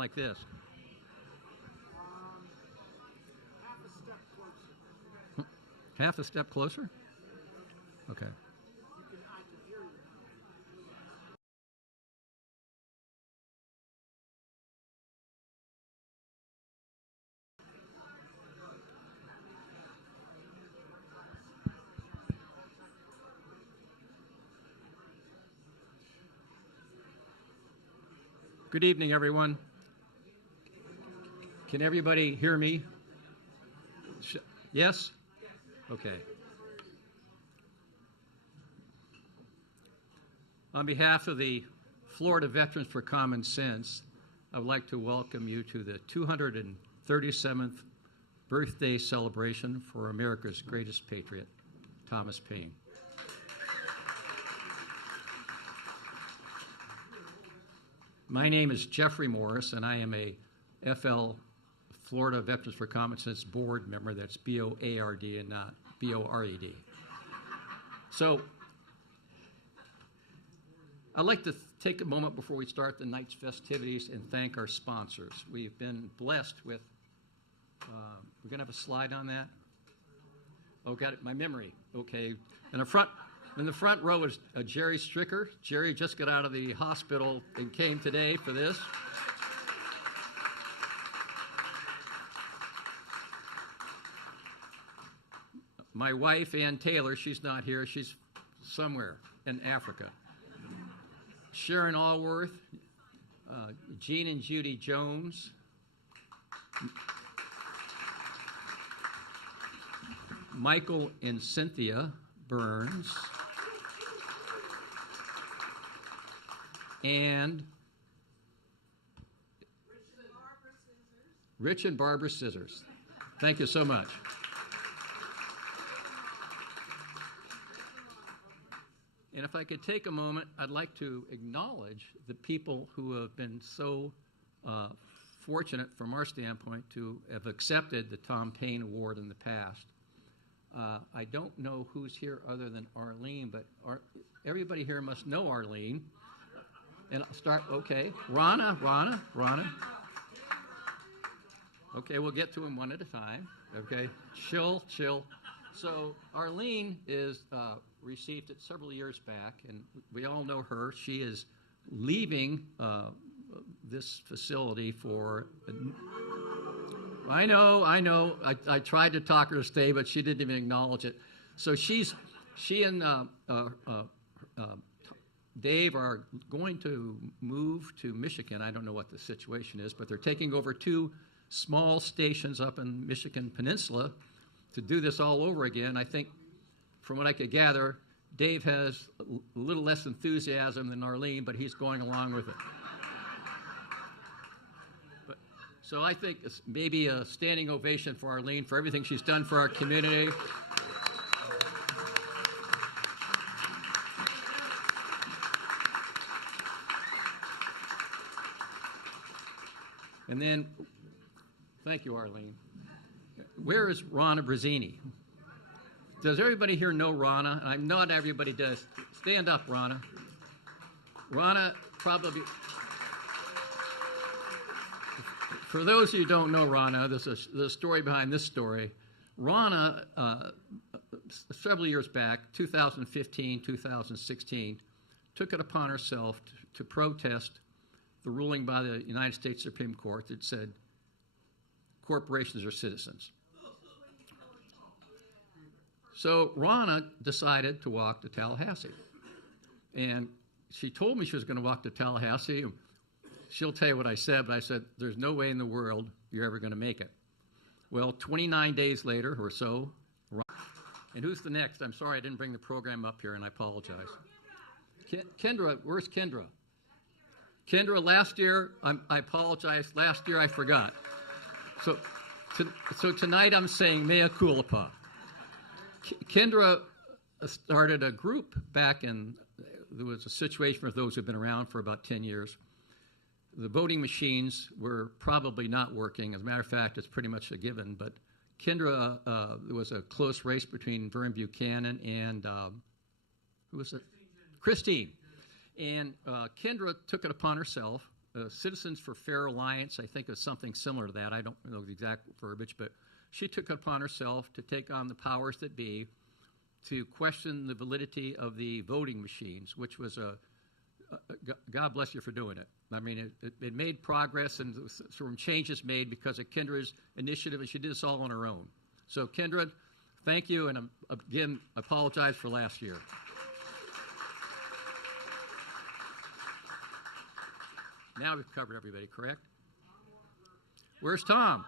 like this. Half a step closer? Okay. Good evening, everyone. Can everybody hear me? Yes? Okay. On behalf of the Florida Veterans for Common Sense, I would like to welcome you to the 237th birthday celebration for America's greatest patriot, Thomas Paine. My name is Jeffrey Morris, and I am a Florida Veterans for Common Sense board member. That's B-O-A-R-D and not B-O-R-E-D. So I'd like to take a moment before we start the night's festivities and thank our sponsors. We've been blessed with, we're going to have a slide on that? Oh, got it, my memory. Okay. In the front row is Jerry Stricker. Jerry just got out of the hospital and came today for this. My wife, Ann Taylor, she's not here. She's somewhere in Africa. Sharon Allworth, Jean and Judy Jones, Michael and Cynthia Burns, and Rich and Barbara Scissors. Thank you so much. And if I could take a moment, I'd like to acknowledge the people who have been so fortunate from our standpoint to have accepted the Tom Paine Award in the past. I don't know who's here other than Arlene, but everybody here must know Arlene. And I'll start, okay, Rana. Okay, we'll get to them one at a time. Okay, chill. So Arlene is received it several years back, and we all know her. She is leaving this facility for. I know. I tried to talk her to stay, but she didn't even acknowledge it. So she and Dave are going to move to Michigan. I don't know what the situation is, but they're taking over 2 small stations up in Michigan Peninsula to do this all over again. I think, from what I could gather, Dave has a little less enthusiasm than Arlene, but he's going along with it. So I think it's maybe a standing ovation for Arlene for everything she's done for our community. And then, thank you, Arlene. Where is Rana Brazzini? Does everybody here know Rana? I'm not everybody does. Stand up, Rana. Rana probably. For those of you who don't know Rana, there's a story behind this story. Rana, several years back, 2015, 2016, took it upon herself to protest the ruling by the United States Supreme Court that said corporations are citizens. So Rana decided to walk to Tallahassee. And she told me she was going to walk to Tallahassee. She'll tell you what I said, but I said, there's no way in the world you're ever going to make it. Well, 29 days later or so, and who's the next? I'm sorry I didn't bring the program up here, and I apologize. Kendra, where's Kendra? Kendra, last year, I apologize, last year I forgot. So tonight I'm saying mea culpa. Kendra started a group back in, there was a situation for those who've been around for about 10 years. The voting machines were probably not working. As a matter of fact, it's pretty much a given. But Kendra, there was a close race between Vern Buchanan and, who was it? Christine. And Kendra took it upon herself Citizens for Fair Alliance, I think is something similar to that. I don't know the exact verbiage, but she took it upon herself to take on the powers that be to question the validity of the voting machines, which was God bless you for doing it. I mean, it made progress and some changes made because of Kendra's initiative, and she did this all on her own. So, Kendra, thank you, and again, apologize for last year. Now we've covered everybody, correct? Where's Tom?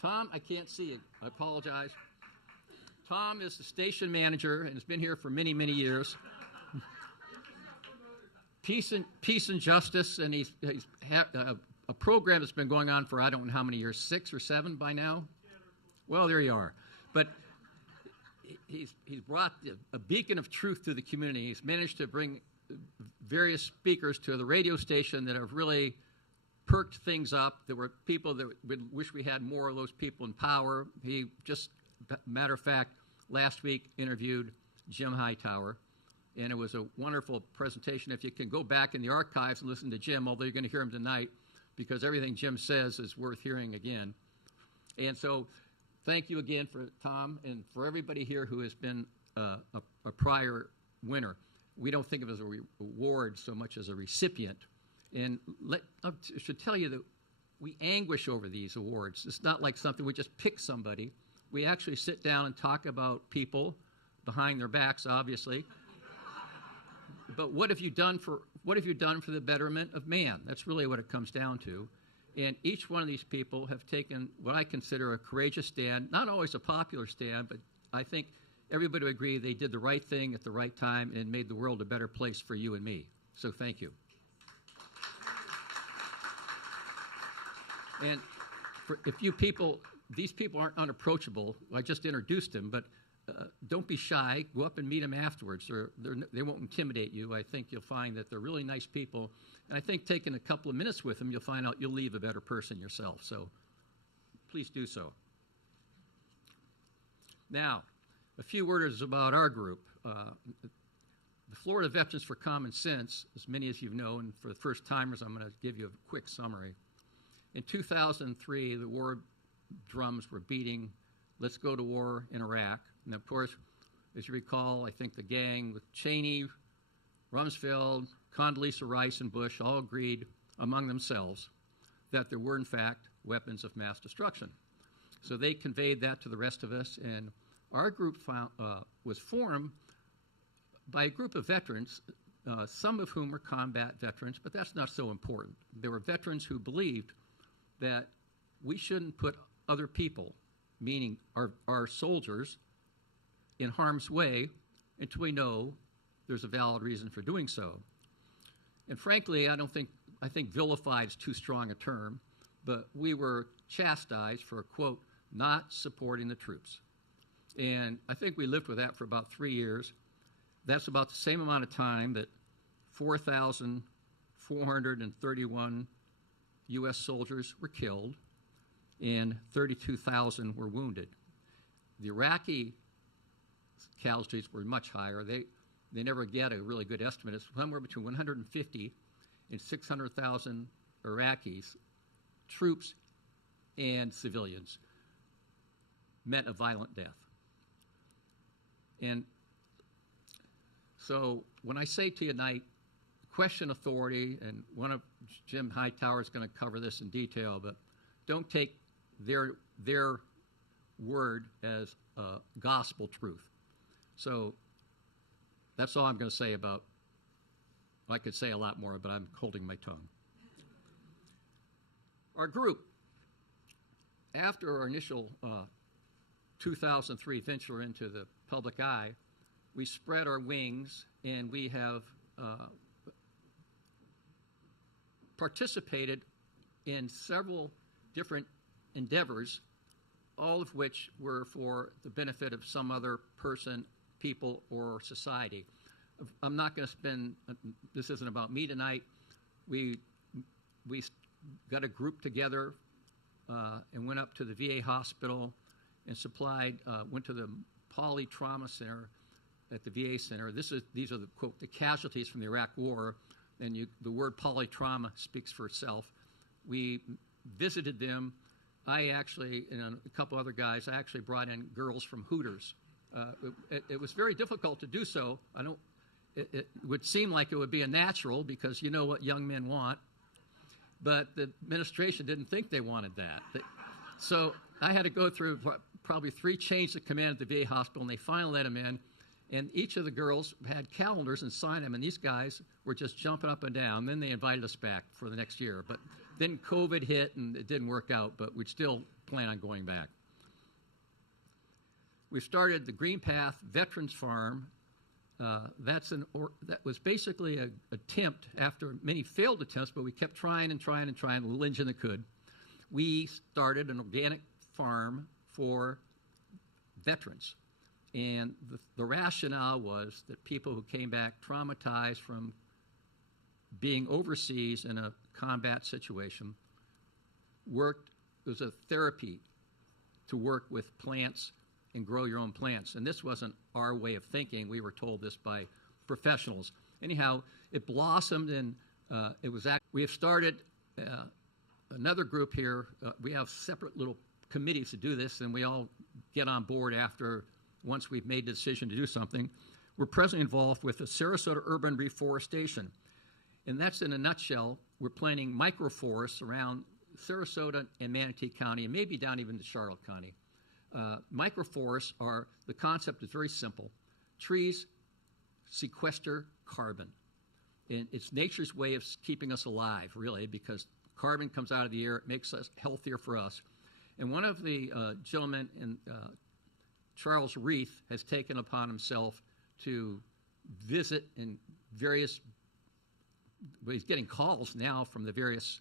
Tom, I can't see you. I apologize. Tom is the station manager and has been here for many, many years. Peace and Justice, and he's had a program that's been going on for I don't know how many years, 6 or 7 by now? Well, there you are. But he's brought a beacon of truth to the community. He's managed to bring various speakers to the radio station that have really perked things up. There were people that would wish we had more of those people in power. He just, matter of fact, last week interviewed Jim Hightower, and it was a wonderful presentation. If you can go back in the archives and listen to Jim, although you're going to hear him tonight, because everything Jim says is worth hearing again. And so thank you again for Tom and for everybody here who has been a prior winner. We don't think of it as a reward so much as a recipient. And I should tell you that we anguish over these awards. It's not like something we just pick somebody. We actually sit down and talk about people behind their backs, obviously. But what have you done for the betterment of man? That's really what it comes down to. And each one of these people have taken what I consider a courageous stand, not always a popular stand, but I think everybody would agree they did the right thing at the right time and made the world a better place for you and me. So thank you. And these people aren't unapproachable. I just introduced them, but don't be shy. Go up and meet them afterwards. They won't intimidate you. I think you'll find that they're really nice people. And I think taking a couple of minutes with them, you'll find out you'll leave a better person yourself. So please do so. Now, a few words about our group. The Florida Veterans for Common Sense, as many as you know, and for the first timers, I'm going to give you a quick summary. In 2003, the war drums were beating, let's go to war in Iraq. And of course, as you recall, I think the gang with Cheney, Rumsfeld, Condoleezza Rice, and Bush all agreed among themselves that there were, in fact, weapons of mass destruction. So they conveyed that to the rest of us, and our group was formed by a group of veterans, some of whom were combat veterans, but that's not so important. They were veterans who believed that we shouldn't put other people, meaning our soldiers, in harm's way until we know there's a valid reason for doing so. And frankly, I think vilified is too strong a term, but we were chastised for, quote, not supporting the troops. And I think we lived with that for about 3 years. That's about the same amount of time that 4,431 U.S. soldiers were killed and 32,000 were wounded. The Iraqi casualties were much higher. They never get a really good estimate. It's somewhere between 150 and 600,000 Iraqis, troops and civilians, met a violent death. And so when I say to you tonight, question authority, and one of Jim Hightower is going to cover this in detail, but don't take their word as gospel truth. So that's all I'm going to say about, I could say a lot more, but I'm holding my tongue. Our group, after our initial 2003 venture into the public eye, we spread our wings and we have participated in several different endeavors, all of which were for the benefit of some other person, people, or society. I'm not going to spend, this isn't about me tonight. We got a group together and went up to the VA hospital and went to the Poly Trauma Center at the VA Center. These are the, quote, the casualties from the Iraq War. and the word polytrauma speaks for itself. We visited them. I actually, and a couple other guys, I actually brought in girls from Hooters. It was very difficult to do so. It would seem like it would be a natural because you know what young men want, but the administration didn't think they wanted that. So I had to go through probably 3 chains of command at the VA hospital, and they finally let them in. And each of the girls had calendars and signed them, and these guys were just jumping up and down. Then they invited us back for the next year. But then COVID hit, and it didn't work out, but we'd still plan on going back. We started the Green Path Veterans Farm. That was basically an attempt after many failed attempts, but we kept trying and trying and trying, the little engine that could. We started an organic farm for veterans. And the rationale was that people who came back traumatized from being overseas in a combat situation it was a therapy to work with plants and grow your own plants. And this wasn't our way of thinking. We were told this by professionals. Anyhow, it blossomed, and we have started another group here. We have separate little committees to do this, and we all get on board once we've made the decision to do something. We're presently involved with the Sarasota Urban Reforestation. And that's in a nutshell. We're planting microforests around Sarasota and Manatee County, and maybe down even to Charlotte County. Microforests the concept is very simple. Trees sequester carbon. And it's nature's way of keeping us alive, really, because carbon comes out of the air. It makes us healthier for us. And one of the gentlemen Charles Reith has taken upon himself to visit in he's getting calls now from the various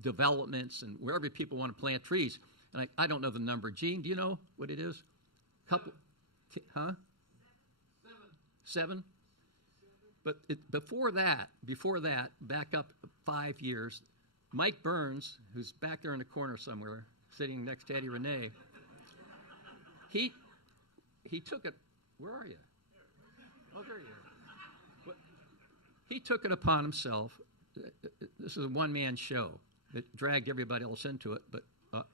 developments and wherever people want to plant trees. And I don't know the number. Gene, do you know what it is? Couple, huh? 7? But before that, back up 5 years, Mike Burns, who's back there in the corner somewhere, sitting next to Eddie Renee, he took it. Where are you? Oh, there you are. He took it upon himself. This is a one-man show that dragged everybody else into it, but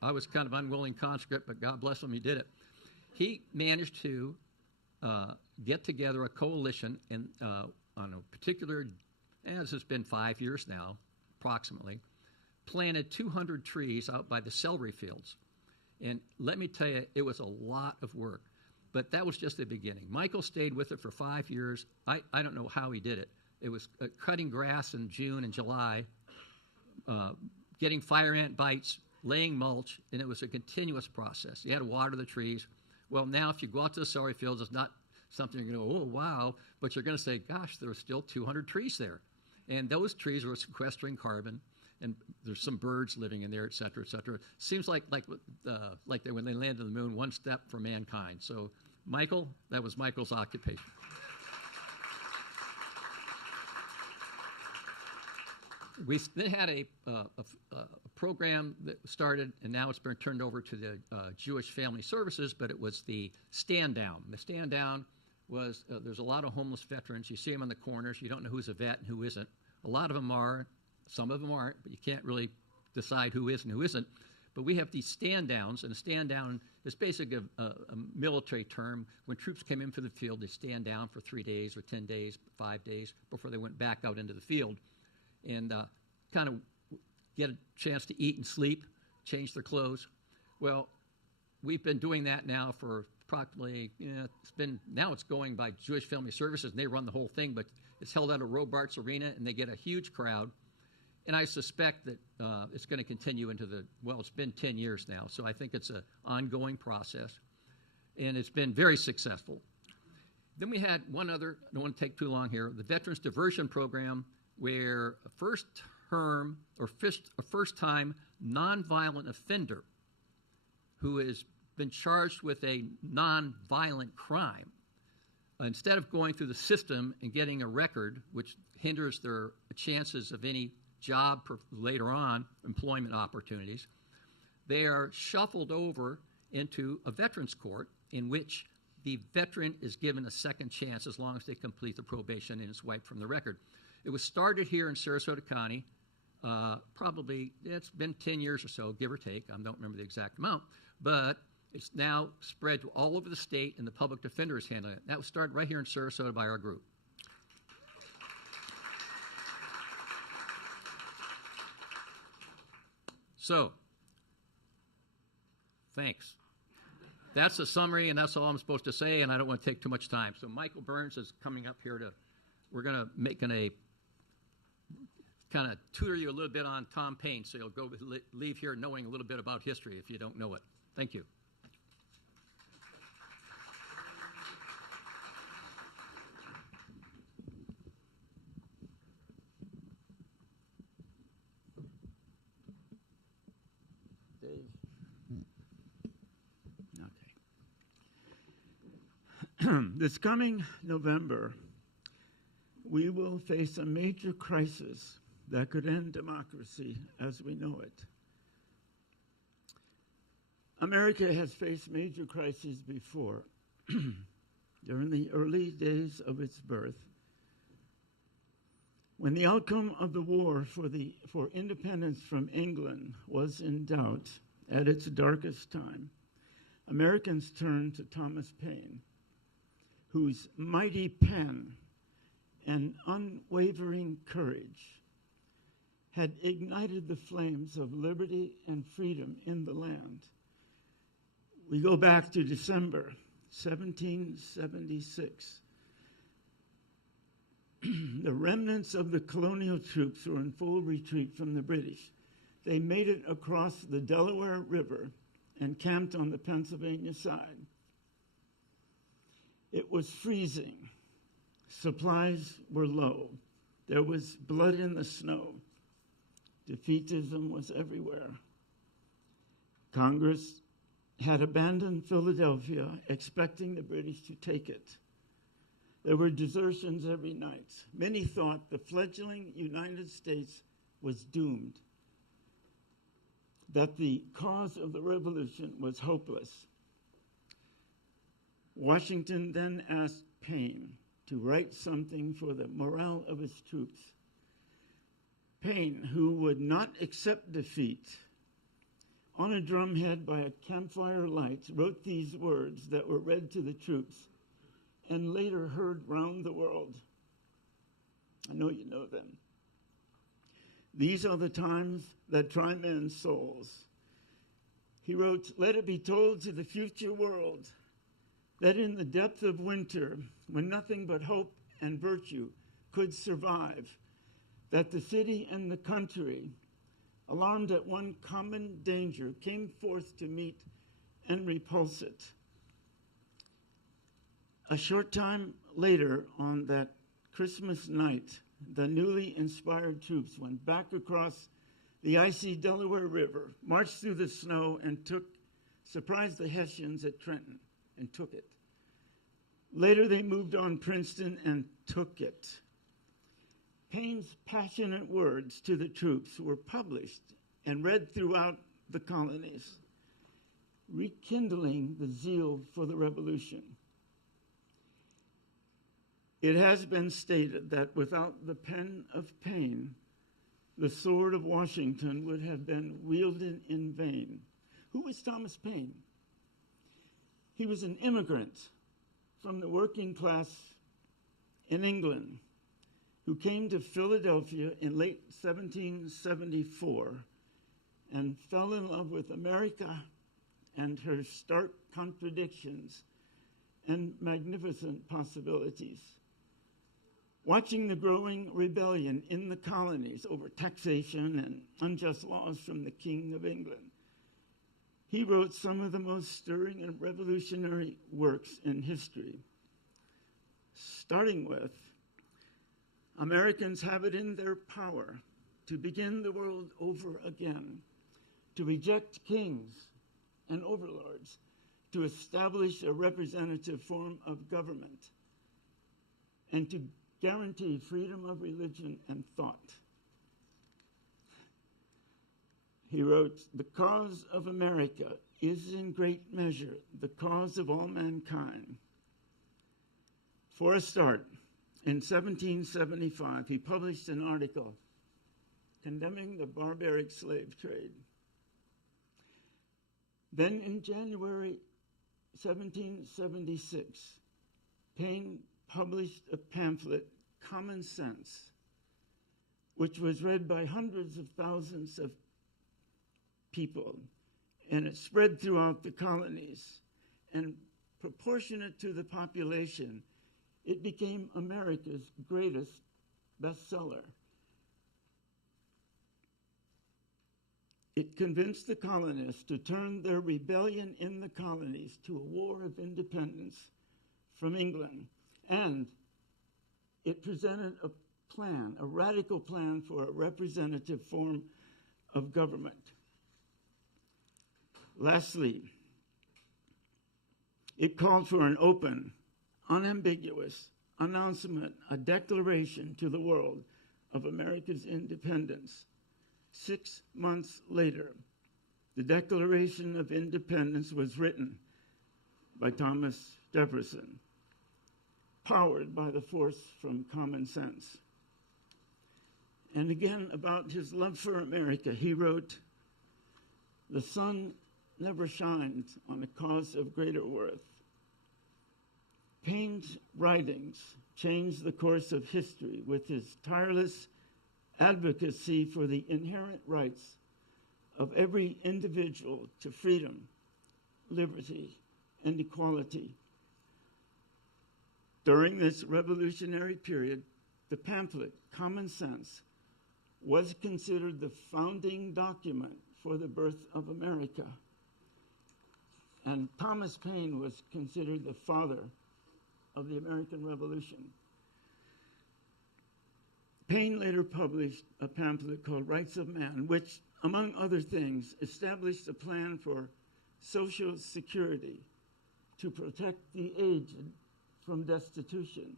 I was kind of unwilling conscript, but God bless him, he did it. He managed to get together a coalition and on a particular, as it's been 5 years now, approximately, planted 200 trees out by the celery fields. And let me tell you, it was a lot of work. But that was just the beginning. Michael stayed with it for 5 years. I don't know how he did it. It was cutting grass in June and July, getting fire ant bites, laying mulch, and it was a continuous process. You had to water the trees. Well, now if you go out to the celery fields, it's not something you're going to go, oh, wow, but you're going to say, gosh, there were still 200 trees there. And those trees were sequestering carbon, and there's some birds living in there, et cetera, et cetera. Seems like when they landed on the moon, one step for mankind. So Michael, that was Michael's occupation. We then had a program that started, and now it's been turned over to the Jewish Family Services, but it was the stand down. The stand down was, there's a lot of homeless veterans. You see them in the corners. You don't know who's a vet and who isn't. A lot of them are. Some of them aren't, but you can't really decide who is and who isn't. But we have these stand downs, and a stand down is basically a military term. When troops came in for the field, they stand down for 3 days or 10 days, 5 days before they went back out into the field, and kind of get a chance to eat and sleep, change their clothes. Well, we've been doing that now for approximately, it's going by Jewish Family Services, and they run the whole thing, but it's held out at Robarts Arena, and they get a huge crowd. And I suspect that it's going to continue it's been 10 years now, so I think it's an ongoing process, and it's been very successful. Then we had one other, I don't want to take too long here, the Veterans Diversion Program, where a first-time nonviolent offender who has been charged with a nonviolent crime, instead of going through the system and getting a record, which hinders their chances of any job later on, employment opportunities, they are shuffled over into a veterans court in which the veteran is given a second chance as long as they complete the probation and it's wiped from the record. It was started here in Sarasota County. Probably, it's been 10 years or so, give or take. I don't remember the exact amount. But it's now spread to all over the state, and the public defender is handling it. That was started right here in Sarasota by our group. So, thanks. That's a summary, and that's all I'm supposed to say, and I don't want to take too much time. So Michael Burns is coming up here we're going to make a kind of tutor you a little bit on Tom Paine, so you'll leave here knowing a little bit about history if you don't know it. Thank you. This coming November, we will face a major crisis that could end democracy as we know it. America has faced major crises before. During the early days of its birth, when the outcome of the war for independence from England was in doubt at its darkest time, Americans turned to Thomas Paine, whose mighty pen and unwavering courage had ignited the flames of liberty and freedom in the land. We go back to December 1776. The remnants of the colonial troops were in full retreat from the British. They made it across the Delaware River and camped on the Pennsylvania side. It was freezing. Supplies were low. There was blood in the snow. Defeatism was everywhere. Congress had abandoned Philadelphia, expecting the British to take it. There were desertions every night. Many thought the fledgling United States was doomed, that the cause of the revolution was hopeless. Washington then asked Paine to write something for the morale of his troops. Paine, who would not accept defeat, on a drumhead by a campfire light, wrote these words that were read to the troops and later heard round the world. I know you know them. These are the times that try men's souls. He wrote, "Let it be told to the future world that in the depth of winter, when nothing but hope and virtue could survive, that the city and the country, alarmed at one common danger, came forth to meet and repulse it." A short time later, on that Christmas night, the newly inspired troops went back across the icy Delaware River, marched through the snow, and surprised the Hessians at Trenton and took it. Later, they moved on Princeton and took it. Paine's passionate words to the troops were published and read throughout the colonies, rekindling the zeal for the revolution. It has been stated that without the pen of Paine, the sword of Washington would have been wielded in vain. Who was Thomas Paine? He was an immigrant from the working class in England who came to Philadelphia in late 1774 and fell in love with America and her stark contradictions and magnificent possibilities. Watching the growing rebellion in the colonies over taxation and unjust laws from the King of England, he wrote some of the most stirring and revolutionary works in history, starting with, "Americans have it in their power to begin the world over again, to reject kings and overlords, to establish a representative form of government, and to guarantee freedom of religion and thought." He wrote, "The cause of America is in great measure the cause of all mankind. For a start, in 1775, he published an article condemning the barbaric slave trade. Then in January 1776, Paine published a pamphlet, Common Sense, which was read by hundreds of thousands of people, and it spread throughout the colonies. And proportionate to the population, it became America's greatest bestseller. It convinced the colonists to turn their rebellion in the colonies to a war of independence from England. And it presented a plan, a radical plan for a representative form of government. Lastly, it called for an open, unambiguous announcement, a declaration to the world of America's independence. 6 months later, the Declaration of Independence was written by Thomas Jefferson, powered by the force from common sense. And again, about his love for America, he wrote, "The sun never shines on a cause of greater worth." Paine's writings changed the course of history with his tireless advocacy for the inherent rights of every individual to freedom, liberty, and equality. During this revolutionary period, the pamphlet, Common Sense, was considered the founding document for the birth of America. And Thomas Paine was considered the father of the American Revolution. Paine later published a pamphlet called Rights of Man, which, among other things, established a plan for social security to protect the aged from destitution.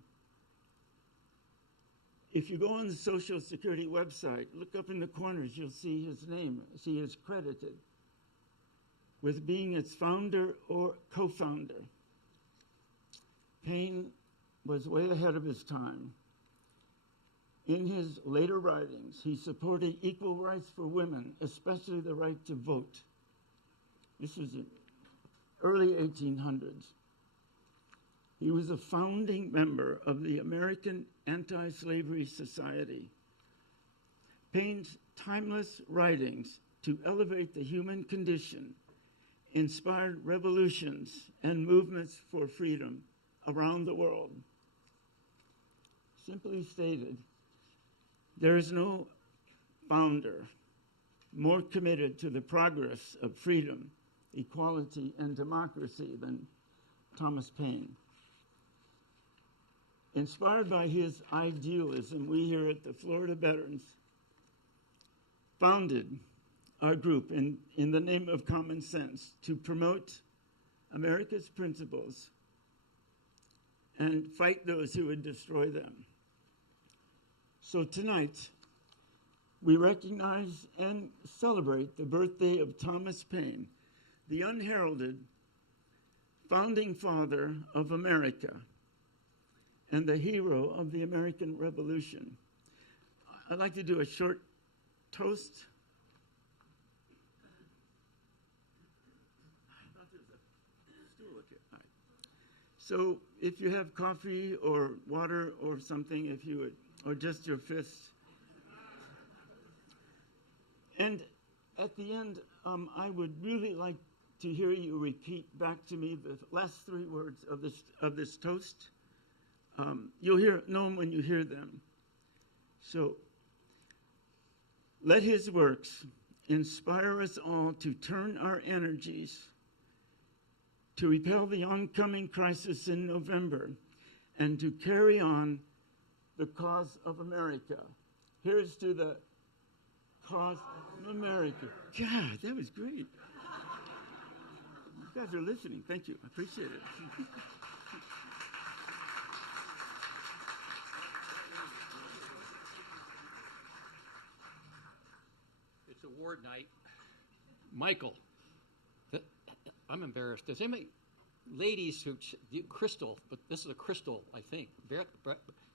If you go on the Social Security website, look up in the corners, you'll see his name. He is credited with being its founder or co-founder. Paine was way ahead of his time. In his later writings, he supported equal rights for women, especially the right to vote. This was in early 1800s. He was a founding member of the American Anti-Slavery Society. Paine's timeless writings to elevate the human condition inspired revolutions and movements for freedom around the world. Simply stated, there is no founder more committed to the progress of freedom, equality, and democracy than Thomas Paine. Inspired by his idealism, we here at the Florida Veterans founded our group in the name of Common Sense to promote America's principles and fight those who would destroy them. So tonight, we recognize and celebrate the birthday of Thomas Paine, the unheralded founding father of America and the hero of the American Revolution. I'd like to do a short toast. I thought there was a stool up here. All right. So if you have coffee or water or something, if you would, or just your fists. And at the end, I would really like to hear you repeat back to me the last three words of this toast. You'll know them when you hear them. So, let his works inspire us all to turn our energies to repel the oncoming crisis in November and to carry on the cause of America. Here's to the cause of America. God, that was great. You guys are listening. Thank you. I appreciate it. It's award night. Michael, I'm embarrassed. Does anybody ladies who crystal, but this is a crystal, I think.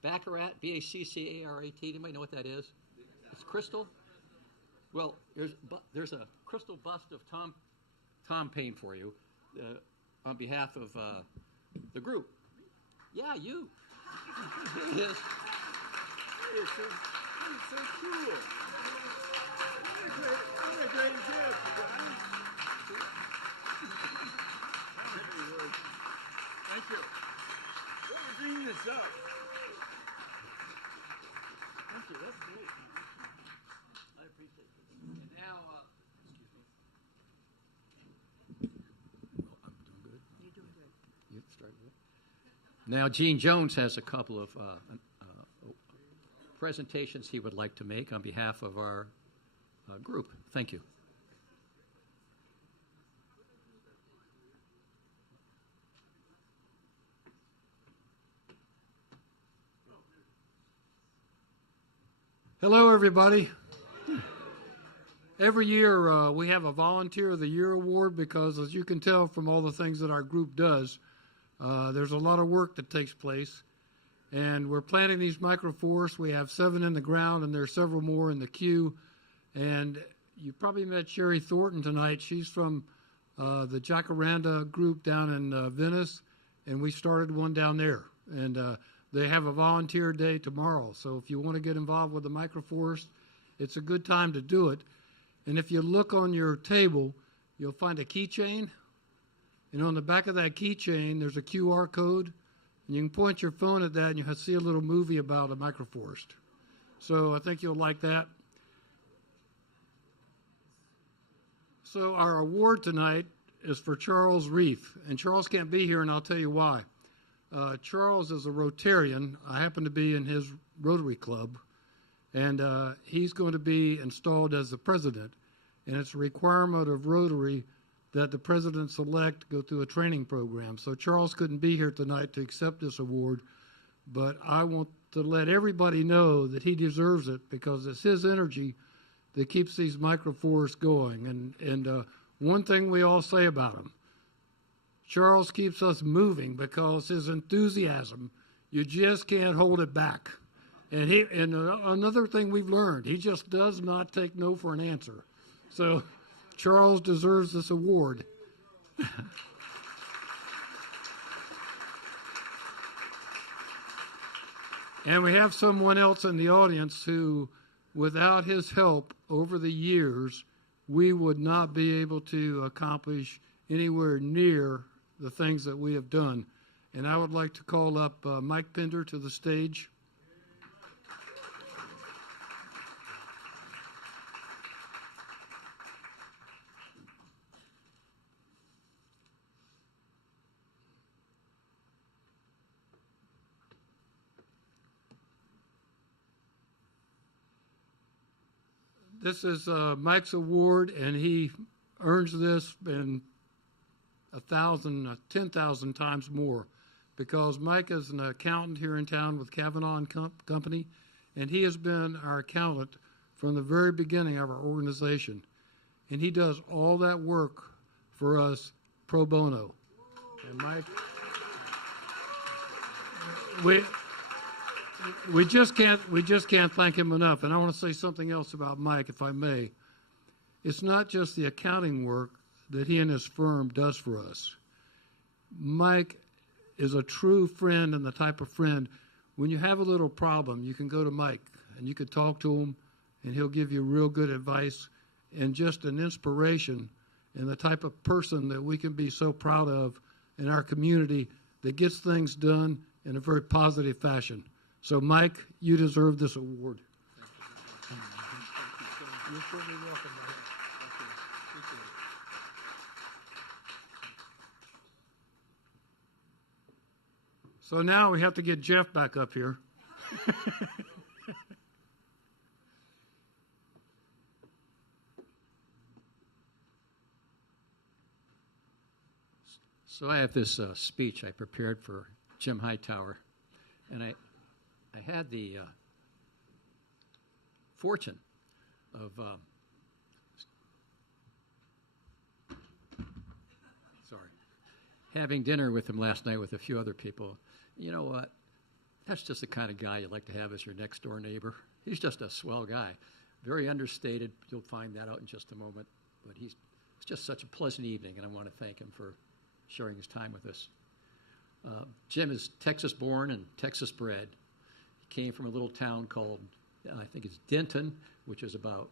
Baccarat, B-A-C-C-A-R-A-T. Anybody know what that is? It's crystal. Well, there's a crystal bust of Tom Paine for you on behalf of the group. Yeah, you. Yes. It's so cool. What a great gift, guys. Thank you. Let me bring this up. Thank you. That's great. I appreciate it. And now, excuse me. Well, I'm doing good. You're doing good. You start with it. Now, Gene Jones has a couple of presentations he would like to make on behalf of our group. Thank you. Hello, everybody. Every year we have a Volunteer of the Year award because, as you can tell from all the things that our group does, there's a lot of work that takes place. And we're planting these microforests. We have 7 in the ground, and there's several more in the queue. And you probably met Sherry Thornton tonight. She's from the Jacaranda group down in Venice, and we started one down there. And they have a volunteer day tomorrow. So if you want to get involved with the microforest, it's a good time to do it. And if you look on your table, you'll find a keychain. And on the back of that keychain, there's a QR code. And you can point your phone at that, and you'll see a little movie about a microforest. So I think you'll like that. So our award tonight is for Charles Reef. And Charles can't be here, and I'll tell you why. Charles is a Rotarian. I happen to be in his Rotary Club. And he's going to be installed as the president. And it's a requirement of Rotary that the president-elect go through a training program. So Charles couldn't be here tonight to accept this award, but I want to let everybody know that he deserves it because it's his energy that keeps these microforests going. And one thing we all say about him, Charles keeps us moving because his enthusiasm, you just can't hold it back. And another thing we've learned, he just does not take no for an answer. So Charles deserves this award. And we have someone else in the audience who, without his help over the years, we would not be able to accomplish anywhere near the things that we have done. And I would like to call up Mike Pender to the stage. This is Mike's award, and he earns this in 10,000 times more because Mike is an accountant here in town with Kavanaugh Company, and he has been our accountant from the very beginning of our organization. And he does all that work for us pro bono. And Mike, we just can't thank him enough. And I want to say something else about Mike, if I may. It's not just the accounting work that he and his firm does for us. Mike is a true friend, and the type of friend, when you have a little problem, you can go to Mike and you can talk to him, and he'll give you real good advice and just an inspiration, and the type of person that we can be so proud of in our community that gets things done in a very positive fashion. So, Mike, you deserve this award. Thank you. You're certainly welcome. So now we have to get Jeff back up here. So I have this speech I prepared for Jim Hightower, and I had the fortune of having dinner with him last night with a few other people. You know what? That's just the kind of guy you'd like to have as your next door neighbor. He's just a swell guy. Very understated. You'll find that out in just a moment. But it's just such a pleasant evening, and I want to thank him for sharing his time with us. Jim is Texas born and Texas bred. He came from a little town called, I think it's Denton, which is about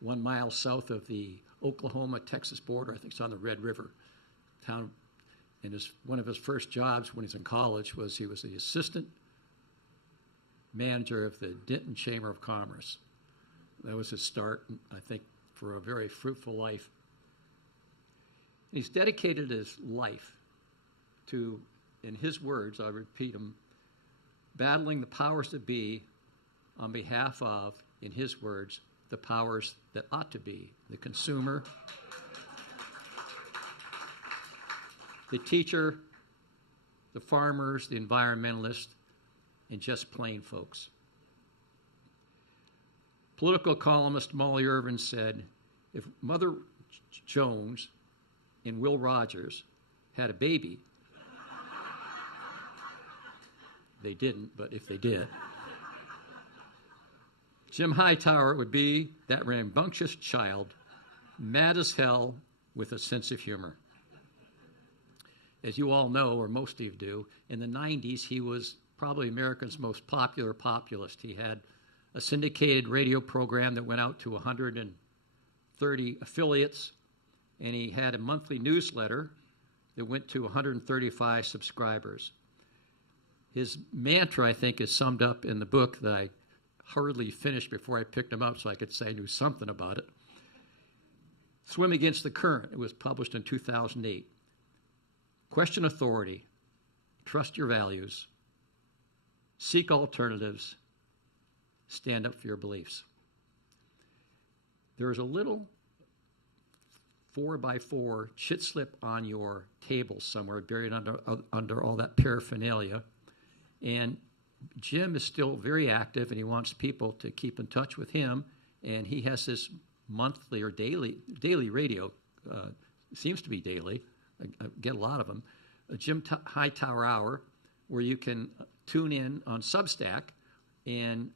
1 mile south of the Oklahoma-Texas border. I think it's on the Red River town. And one of his first jobs when he was in college was he was the assistant manager of the Denton Chamber of Commerce. That was his start, I think, for a very fruitful life. And he's dedicated his life to, in his words, I'll repeat them, battling the powers that be on behalf of, in his words, the powers that ought to be, the consumer, the teacher, the farmers, the environmentalists, and just plain folks. Political columnist Molly Irvin said, if Mother Jones and Will Rogers had a baby, they didn't, but if they did, Jim Hightower would be that rambunctious child, mad as hell, with a sense of humor. As you all know, or most of you do, in the 90s, he was probably America's most popular populist. He had a syndicated radio program that went out to 130 affiliates, and he had a monthly newsletter that went to 135 subscribers. His mantra, I think, is summed up in the book that I hurriedly finished before I picked him up so I could say I knew something about it. Swim Against the Current. It was published in 2008. Question authority. Trust your values. Seek alternatives. Stand up for your beliefs. There is a little 4x4 chit slip on your table somewhere, buried under all that paraphernalia. And Jim is still very active, and he wants people to keep in touch with him. And he has this monthly or daily radio, seems to be daily. I get a lot of them. A Jim Hightower Hour, where you can tune in on Substack, and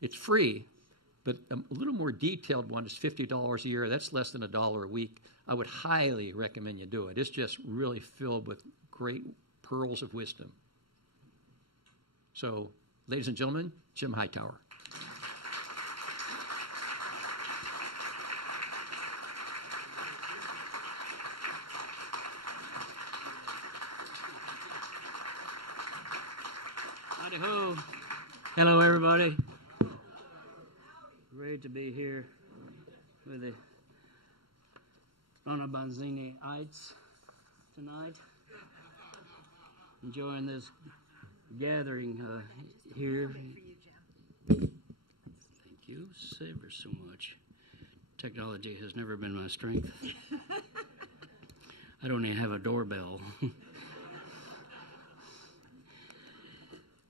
it's free, but a little more detailed one is $50 a year. That's less than $1 a week. I would highly recommend you do it. It's just really filled with great pearls of wisdom. So, ladies and gentlemen, Jim Hightower. Howdy ho. Hello, everybody. Great to be here with the Bonabanzini-ites tonight. Enjoying this gathering here. Thank you ever so much. Technology has never been my strength. I don't even have a doorbell.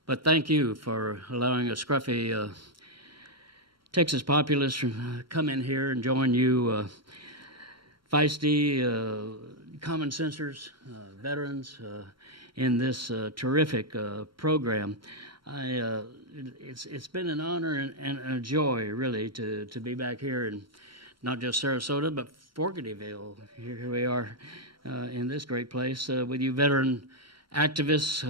But thank you for allowing a scruffy Texas populace to come in here and join you feisty common sensers, veterans, in this terrific program. It's been an honor and a joy, really, to be back here in not just Sarasota, but Forgetyville. Here we are in this great place with you veteran activists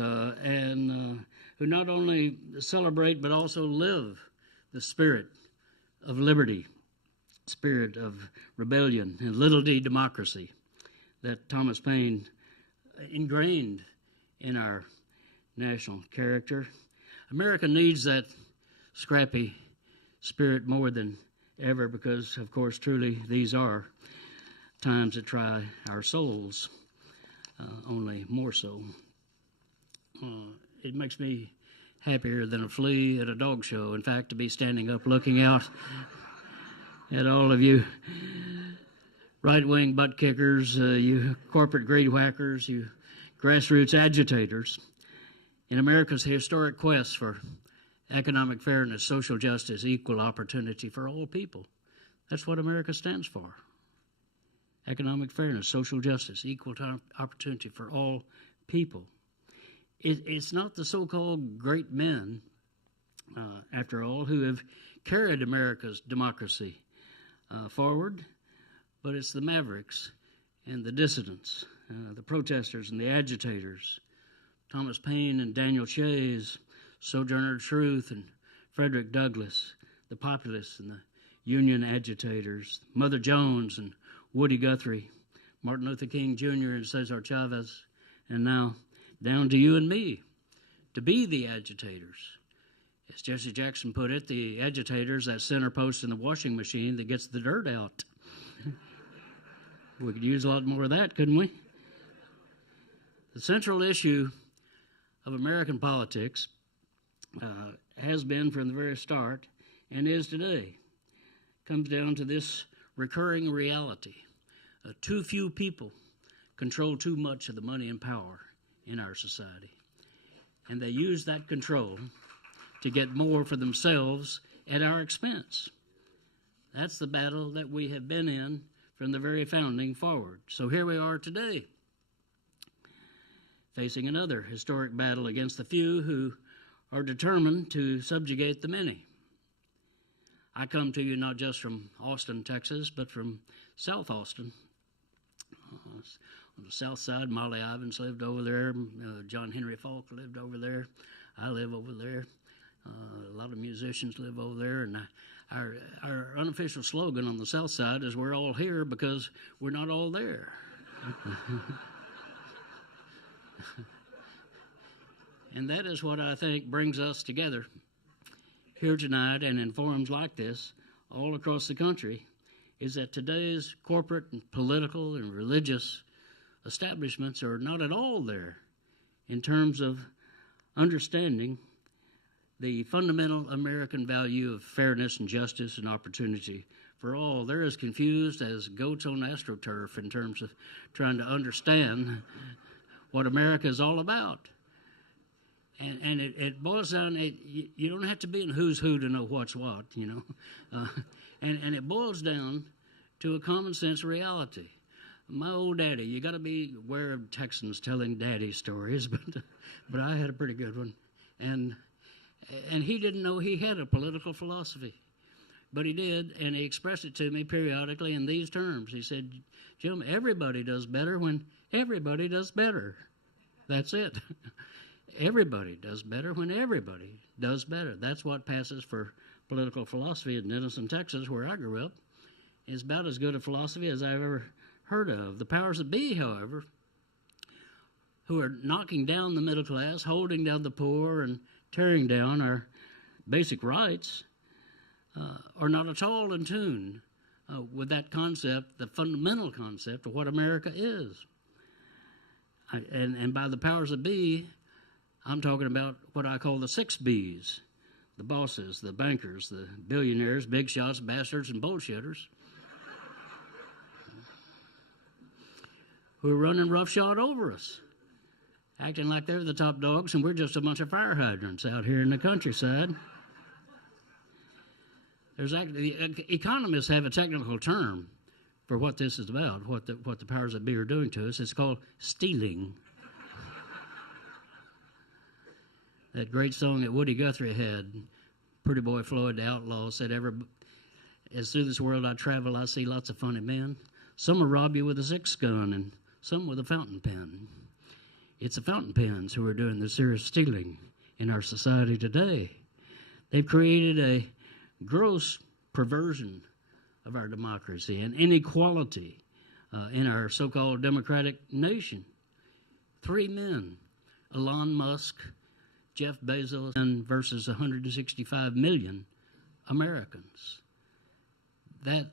and who not only celebrate but also live the spirit of liberty, spirit of rebellion, and little d democracy that Thomas Paine ingrained in our national character. America needs that scrappy spirit more than ever because, of course, truly these are times that try our souls, only more so. It makes me happier than a flea at a dog show, in fact, to be standing up looking out at all of you right-wing butt kickers, you corporate greed whackers, you grassroots agitators in America's historic quest for economic fairness, social justice, equal opportunity for all people. That's what America stands for. economic fairness, social justice, equal opportunity for all people. It's not the so-called great men, after all, who have carried America's democracy forward, but it's the mavericks and the dissidents, the protesters and the agitators, Thomas Paine and Daniel Shays, Sojourner Truth and Frederick Douglass, the populists and the Union agitators, Mother Jones and Woody Guthrie, Martin Luther King Jr. and Cesar Chavez, and now down to you and me to be the agitators. As Jesse Jackson put it, the agitators, that center post in the washing machine that gets the dirt out. We could use a lot more of that, couldn't we? The central issue of American politics has been from the very start and is today, comes down to this recurring reality. Too few people control too much of the money and power in our society. And they use that control to get more for themselves at our expense. That's the battle that we have been in from the very founding forward. So here we are today, facing another historic battle against the few who are determined to subjugate the many. I come to you not just from Austin, Texas, but from South Austin. On the south side, Molly Ivins lived over there. John Henry Falk lived over there. I live over there. A lot of musicians live over there. And our unofficial slogan on the south side is we're all here because we're not all there. And that is what I think brings us together here tonight and in forums like this all across the country, is that today's corporate and political and religious establishments are not at all there in terms of understanding the fundamental American value of fairness and justice and opportunity for all. They're as confused as goats on AstroTurf in terms of trying to understand what America is all about. And it boils down, you don't have to be in who's who to know what's what, you know. And it boils down to a common sense reality. My old daddy, you got to be aware of Texans telling daddy stories, but I had a pretty good one. And he didn't know he had a political philosophy, but he did, and he expressed it to me periodically in these terms. He said, Jim, everybody does better when everybody does better. That's it. Everybody does better when everybody does better. That's what passes for political philosophy in Denison, Texas, where I grew up. It's about as good a philosophy as I've ever heard of. The powers that be, however, who are knocking down the middle class, holding down the poor, and tearing down our basic rights, are not at all in tune with that concept, the fundamental concept of what America is. And by the powers that be, I'm talking about what I call the 6 Bs, the bosses, the bankers, the billionaires, big shots, bastards, and bullshitters, who are running roughshod over us, acting like they're the top dogs and we're just a bunch of fire hydrants out here in the countryside. Economists have a technical term for what this is about, what the powers that be are doing to us. It's called stealing. That great song that Woody Guthrie had, Pretty Boy Floyd the Outlaw, said, as through this world I travel, I see lots of funny men. Some will rob you with a 6-gun and some with a fountain pen. It's the fountain pens who are doing the serious stealing in our society today. They've created a gross perversion of our democracy and inequality in our so-called democratic nation. 3 men, Elon Musk, Jeff Bezos, versus 165 million Americans. That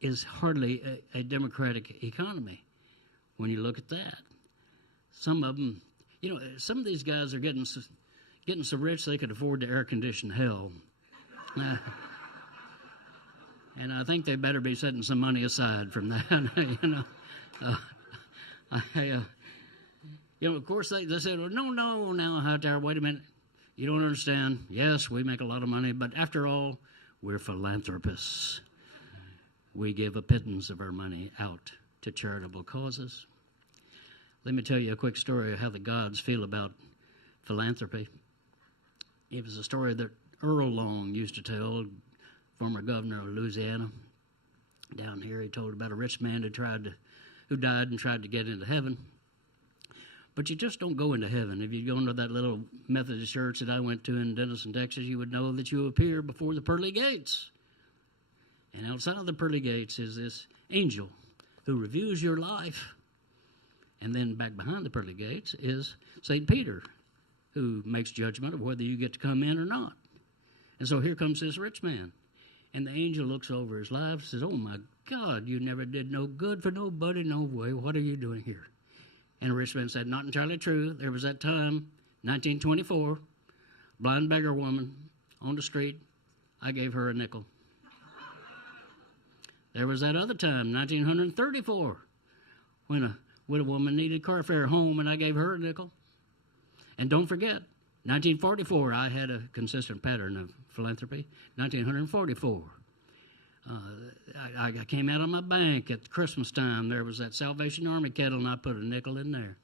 is hardly a democratic economy when you look at that. Some of them, some of these guys are getting so rich they could afford to air condition hell. And I think they better be setting some money aside from that. Of course, they said, well, no, now, Hightower, wait a minute. You don't understand. Yes, we make a lot of money, but after all, we're philanthropists. we give a pittance of our money out to charitable causes. Let me tell you a quick story of how the gods feel about philanthropy. It was a story that Earl Long used to tell, former governor of Louisiana. Down here, he told about a rich man who died and tried to get into heaven. But you just don't go into heaven. If you go into that little Methodist church that I went to in Denison, Texas, you would know that you appear before the pearly gates. And outside of the pearly gates is this angel who reviews your life. And then back behind the pearly gates is St. Peter, who makes judgment of whether you get to come in or not. And so here comes this rich man. And the angel looks over his life and says, "Oh, my God, you never did no good for nobody, no way. What are you doing here?" And the rich man said, "Not entirely true. There was that time, 1924, blind beggar woman on the street. I gave her a nickel. There was that other time, 1934, when a widow woman needed car fare home, and I gave her a nickel. And don't forget, 1944, I had a consistent pattern of philanthropy. 1944, I came out of my bank at Christmas time. There was that Salvation Army kettle, and I put a nickel in there."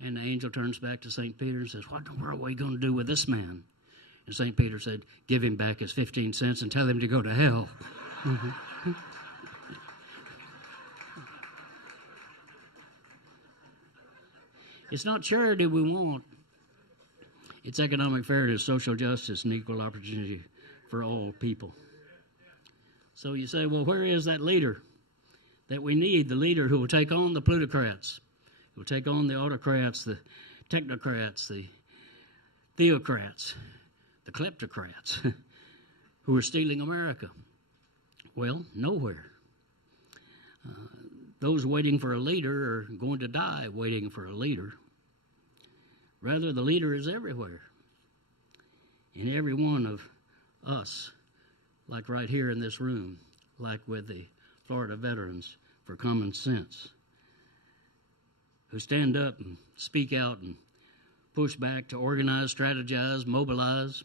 And the angel turns back to St. Peter and says, "What in the world are we going to do with this man?" And St. Peter said, "Give him back his 15 cents and tell him to go to hell." It's not charity we want. It's economic fairness, social justice, and equal opportunity for all people. So you say, well, where is that leader that we need? The leader who will take on the plutocrats, who will take on the autocrats, the technocrats, the theocrats, the kleptocrats who are stealing America. Well, nowhere. Those waiting for a leader are going to die waiting for a leader. Rather, the leader is everywhere. In every one of us, like right here in this room, like with the Florida Veterans for Common Sense, who stand up and speak out and push back to organize, strategize, mobilize,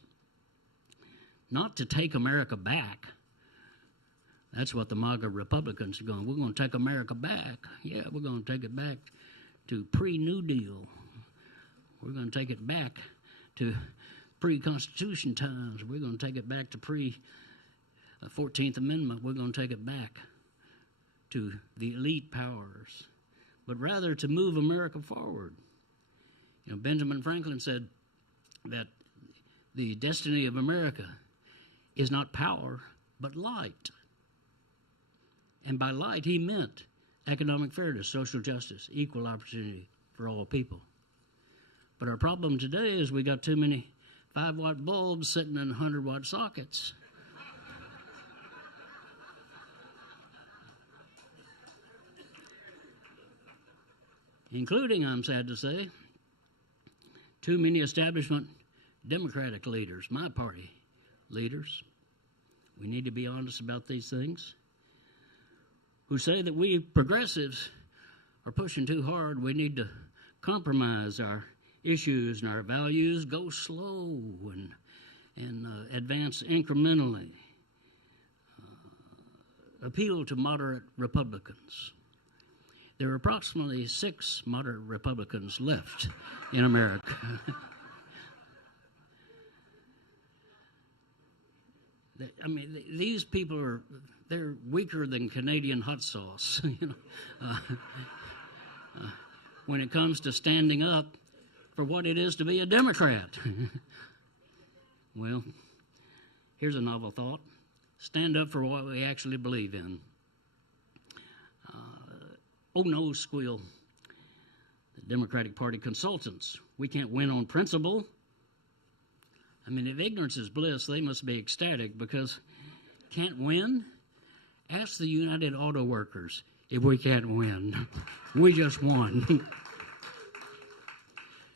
not to take America back. That's what the MAGA Republicans are going. We're going to take America back. Yeah, we're going to take it back to pre-New Deal. We're going to take it back to pre-Constitution times. We're going to take it back to pre-14th Amendment. We're going to take it back to the elite powers, but rather to move America forward. You know, Benjamin Franklin said that the destiny of America is not power, but light. And by light, he meant economic fairness, social justice, equal opportunity for all people. But our problem today is we got too many 5-watt bulbs sitting in 100-watt sockets. Including, I'm sad to say, too many establishment Democratic leaders, my party leaders. We need to be honest about these things. Who say that we progressives are pushing too hard. We need to compromise our issues and our values, go slow and advance incrementally. Appeal to moderate Republicans. There are approximately 6 moderate Republicans left in America. I mean, these people they're weaker than Canadian hot sauce, you know, when it comes to standing up for what it is to be a Democrat. Well, here's a novel thought. Stand up for what we actually believe in. Oh no, squeal the Democratic Party consultants. We can't win on principle. I mean, if ignorance is bliss, they must be ecstatic because can't win? Ask the United Auto Workers if we can't win. We just won.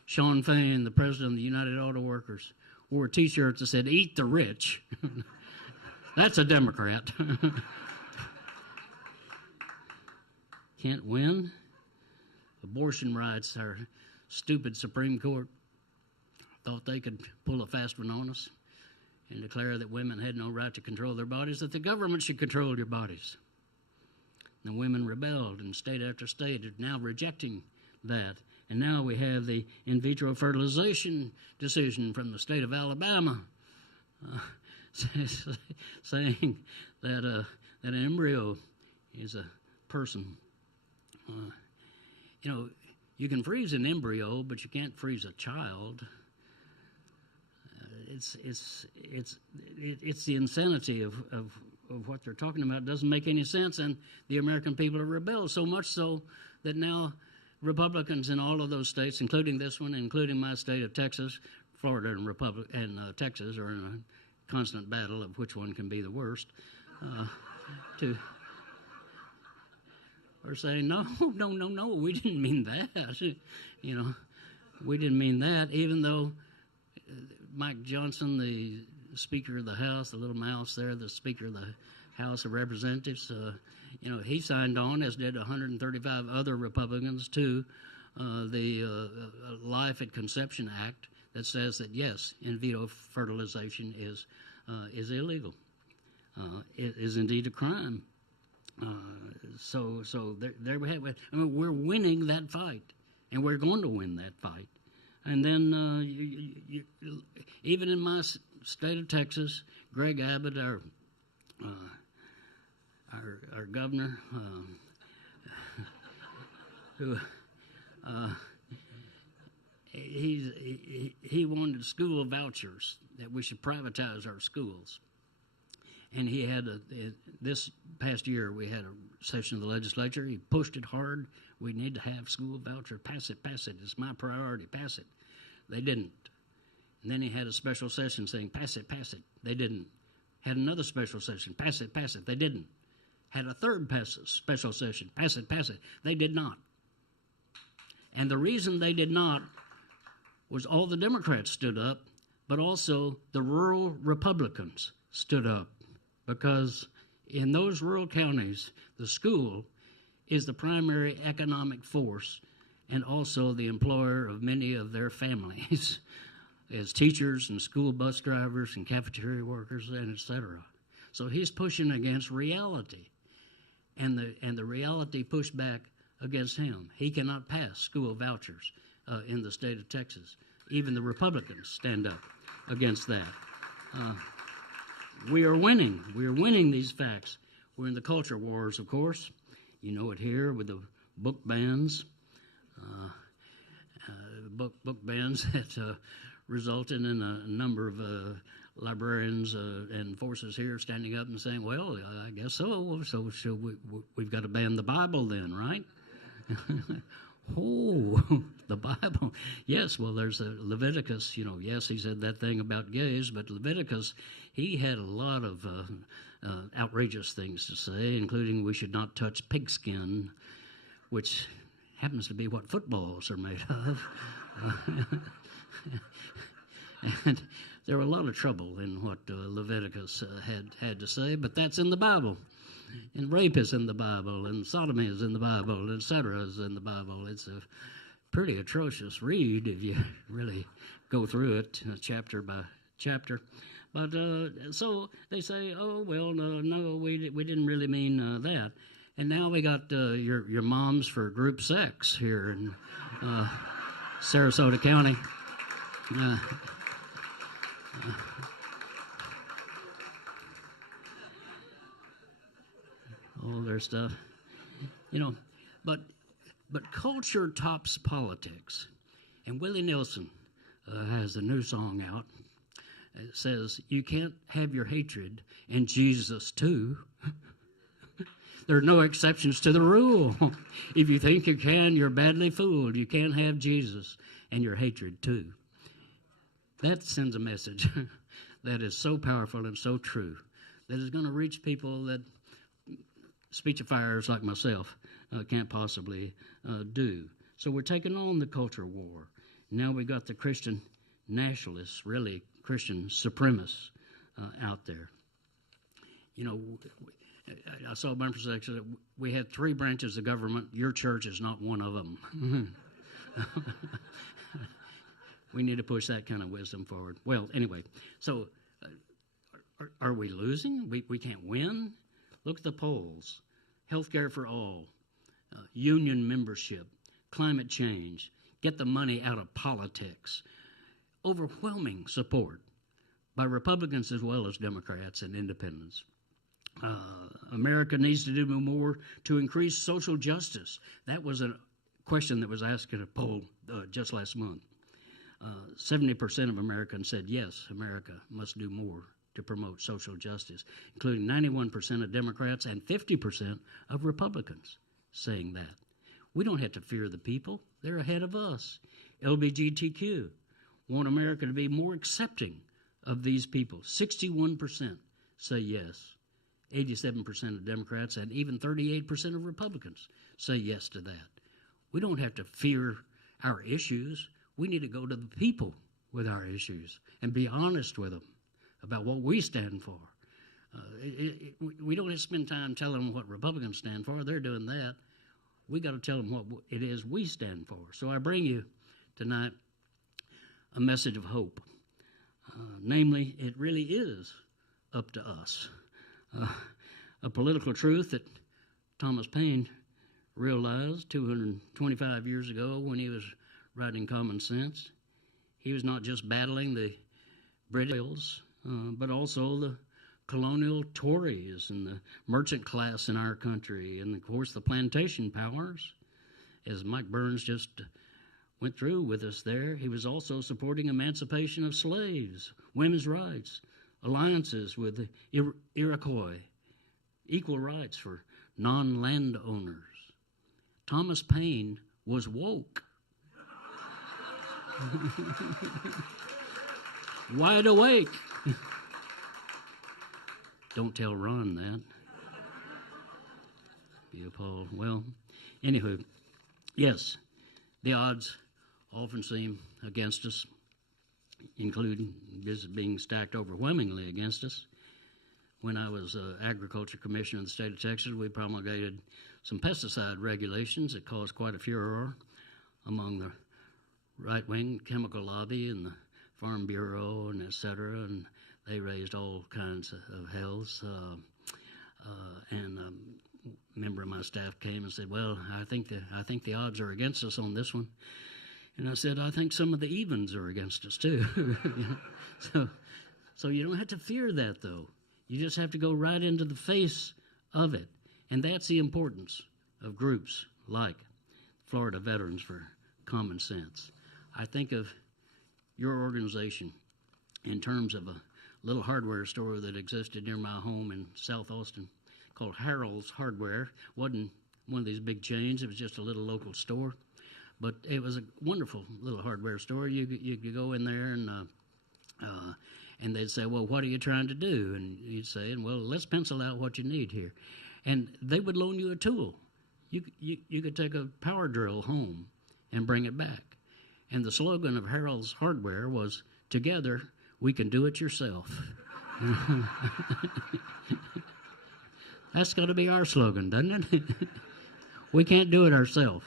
Shawn Fain, the president of the United Auto Workers, wore a T-shirt that said, "Eat the rich." That's a Democrat. Can't win? Abortion rights, our stupid Supreme Court thought they could pull a fast one on us and declare that women had no right to control their bodies, that the government should control your bodies. The women rebelled, and state after state are now rejecting that. And now we have the in vitro fertilization decision from the state of Alabama saying that an embryo is a person. You can freeze an embryo, but you can't freeze a child. It's the insanity of what they're talking about. It doesn't make any sense, and the American people have rebelled so much so that now Republicans in all of those states, including this one, including my state of Texas, Florida and Texas are in a constant battle of which one can be the worst. We're saying, no, we didn't mean that. We didn't mean that, even though Mike Johnson, the Speaker of the House, the little mouse there, the Speaker of the House of Representatives, he signed on, as did 135 other Republicans, to the Life at Conception Act that says that, yes, in vitro fertilization is illegal. It is indeed a crime. So there we have it. I mean, we're winning that fight, and we're going to win that fight. And then even in my state of Texas, Greg Abbott, our governor, who he wanted school vouchers, that we should privatize our schools. And he had this past year, we had a session of the legislature. He pushed it hard. We need to have school voucher. Pass it. It's my priority. Pass it. They didn't. And then he had a special session saying, pass it. They didn't. Had another special session. Pass it. They didn't. Had a third special session. Pass it. They did not. And the reason they did not was all the Democrats stood up, but also the rural Republicans stood up. Because in those rural counties, the school is the primary economic force and also the employer of many of their families as teachers and school bus drivers and cafeteria workers and etc. So he's pushing against reality, and the reality pushed back against him. He cannot pass school vouchers in the state of Texas. Even the Republicans stand up against that. We are winning. We are winning these facts. We're in the culture wars, of course. You know it here with the book bans, book bans that resulted in a number of librarians and forces here standing up and saying, well, I guess so. So we've got to ban the Bible then, right? Oh, the Bible. Yes, well, there's Leviticus. Yes, he said that thing about gays, but Leviticus, he had a lot of outrageous things to say, including we should not touch pigskin, which happens to be what footballs are made of. And there were a lot of trouble in what Leviticus had to say, but that's in the Bible. And rape is in the Bible, and sodomy is in the Bible, etc. is in the Bible. It's a pretty atrocious read if you really go through it chapter by chapter. But so they say, oh, well, no, we didn't really mean that. And now we got your moms for group sex here in Sarasota County. All their stuff, but culture tops politics, and Willie Nelson has a new song out. It says, "You can't have your hatred and Jesus too." There are no exceptions to the rule. If you think you can, you're badly fooled. You can't have Jesus and your hatred too. That sends a message that is so powerful and so true that is going to reach people that speechifiers like myself can't possibly do. So we're taking on the culture war. Now we got the Christian nationalists, really Christian supremacists out there. I saw a bumper section that we had 3 branches of government. Your church is not one of them. We need to push that kind of wisdom forward. Well, anyway, so Are we losing? We can't win? Look at the polls. Healthcare for all, union membership, climate change, get the money out of politics. Overwhelming support by Republicans as well as Democrats and independents. America needs to do more to increase social justice. That was a question that was asked in a poll just last month. 70% of Americans said, yes, America must do more to promote social justice, including 91% of Democrats and 50% of Republicans saying that. We don't have to fear the people. They're ahead of us. LGBTQ want America to be more accepting of these people. 61% say yes. 87% of Democrats and even 38% of Republicans say yes to that. We don't have to fear our issues. We need to go to the people with our issues and be honest with them about what we stand for. We don't have to spend time telling them what Republicans stand for. They're doing that. We got to tell them what it is we stand for. So I bring you tonight a message of hope. Namely, it really is up to us. A political truth that Thomas Paine realized 225 years ago when he was writing Common Sense. He was not just battling the British, but also the colonial Tories and the merchant class in our country, and of course the plantation powers, as Mike Burns just went through with us there. He was also supporting emancipation of slaves, women's rights, alliances with the Iroquois, equal rights for non-landowners. Thomas Paine was woke. Wide awake. Don't tell Ron that. Be appalled. Well, anywho, yes, the odds often seem against us, including this being stacked overwhelmingly against us. When I was agriculture commissioner in the state of Texas, we promulgated some pesticide regulations that caused quite a furor among the right-wing chemical lobby and the Farm Bureau and et cetera, and they raised all kinds of hells. And a member of my staff came and said, well, I think the odds are against us on this one. And I said, I think some of the evens are against us too. So you don't have to fear that, though. You just have to go right into the face of it. And that's the importance of groups like Florida Veterans for Common Sense. I think of your organization in terms of a little hardware store that existed near my home in South Austin called Harold's Hardware. Wasn't one of these big chains. It was just a little local store. But it was a wonderful little hardware store. You could go in there and they'd say, well, what are you trying to do? And you'd say, well, let's pencil out what you need here. And they would loan you a tool. You could take a power drill home and bring it back. And the slogan of Harold's Hardware was, together, we can do it yourself. That's got to be our slogan, doesn't it? We can't do it ourselves,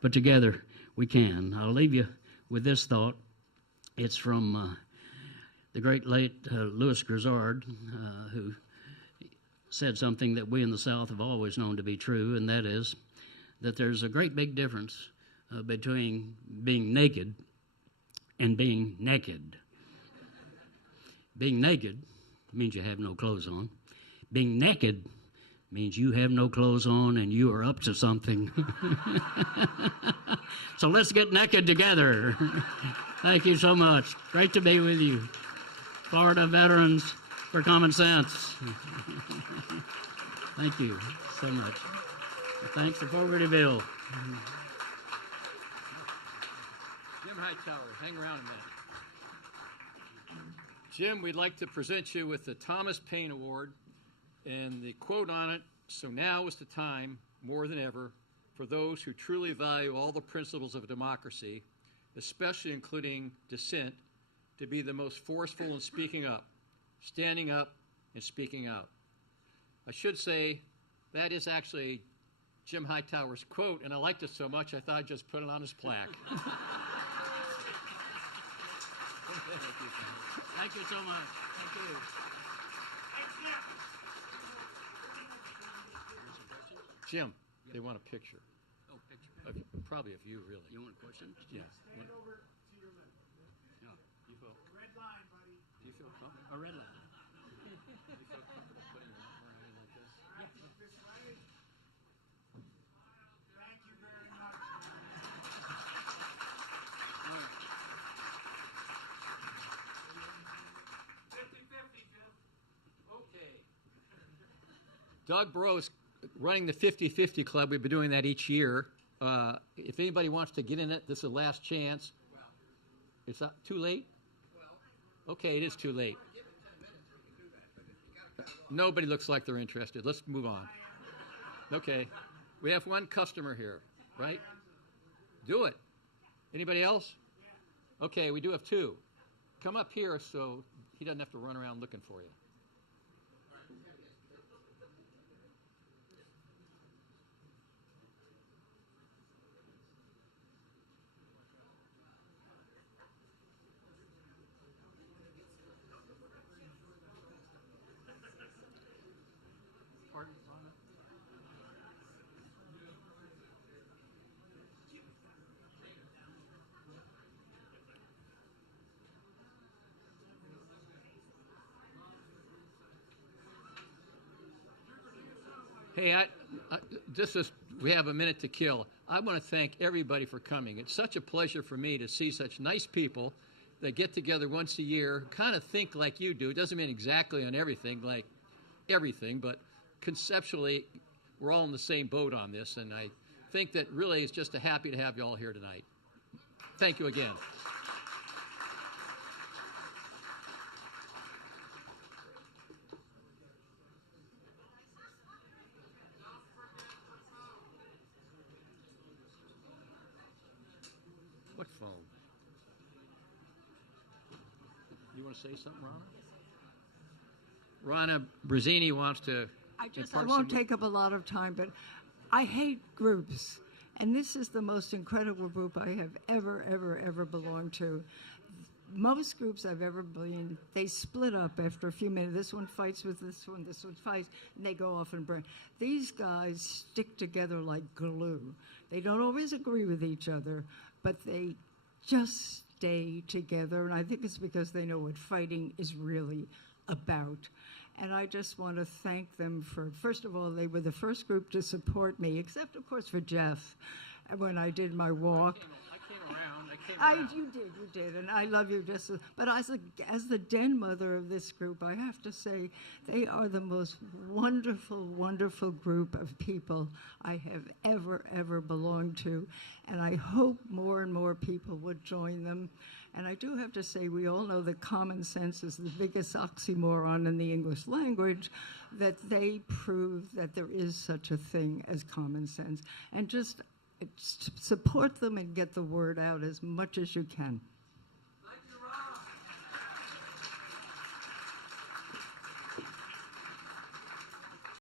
but together we can. I'll leave you with this thought. It's from the great late Louis Grizzard, who said something that we in the South have always known to be true, and that is that there's a great big difference between being naked and being naked. Being naked means you have no clothes on. Being naked means you have no clothes on and you are up to something. So let's get naked together. Thank you so much. Great to be with you. Florida Veterans for Common Sense. Thank you so much. Thanks to Fogartyville. Jim Hightower, hang around a minute. Jim, we'd like to present you with the Thomas Paine Award, and the quote on it, so now is the time, more than ever, for those who truly value all the principles of democracy, especially including dissent, to be the most forceful in speaking up, standing up, and speaking out. I should say that is actually Jim Hightower's quote, and I liked it so much I thought I'd just put it on his plaque. Thank you so much. Thank you. Jim, they want a picture. Oh, picture. Probably of you, really. You want a question? Yeah. Stand over to your left. No. You feel, Red line, buddy. do you feel comfortable? A red line. Do you feel comfortable putting your arm around me like this? This way. Thank you very much. All right. 50-50, Jim. Okay. Doug Burrows running the 50-50 club. We've been doing that each year. If anybody wants to get in it, this is the last chance. It's not too late? Okay, it is too late. Nobody looks like they're interested. Let's move on. Okay. We have one customer here, right? Do it. Anybody else? Okay, we do have two. Come up here so he doesn't have to run around looking for you. Hey, we have a minute to kill. I want to thank everybody for coming. It's such a pleasure for me to see such nice people that get together once a year, kind of think like you do. It doesn't mean exactly on everything, but conceptually, we're all in the same boat on this, and I think that really it's just happy to have you all here tonight. Thank you again. What phone? You want to say something, Rana? Rana Brazzini wants to. I won't take up a lot of time, but I hate groups. And this is the most incredible group I have ever belonged to. Most groups I've ever been in, they split up after a few minutes. This one fights with this one fights, and they go off and burn. These guys stick together like glue. They don't always agree with each other, but they just stay together. And I think it's because they know what fighting is really about. And I just want to thank them for, first of all, they were the first group to support me, except, of course, for Jeff when I did my walk. I came around. You did, and I love you just as, but as the den mother of this group, I have to say they are the most wonderful group of people I have ever belonged to, and I hope more and more people would join them. And I do have to say, we all know that common sense is the biggest oxymoron in the English language, that they prove that there is such a thing as common sense. And just support them and get the word out as much as you can.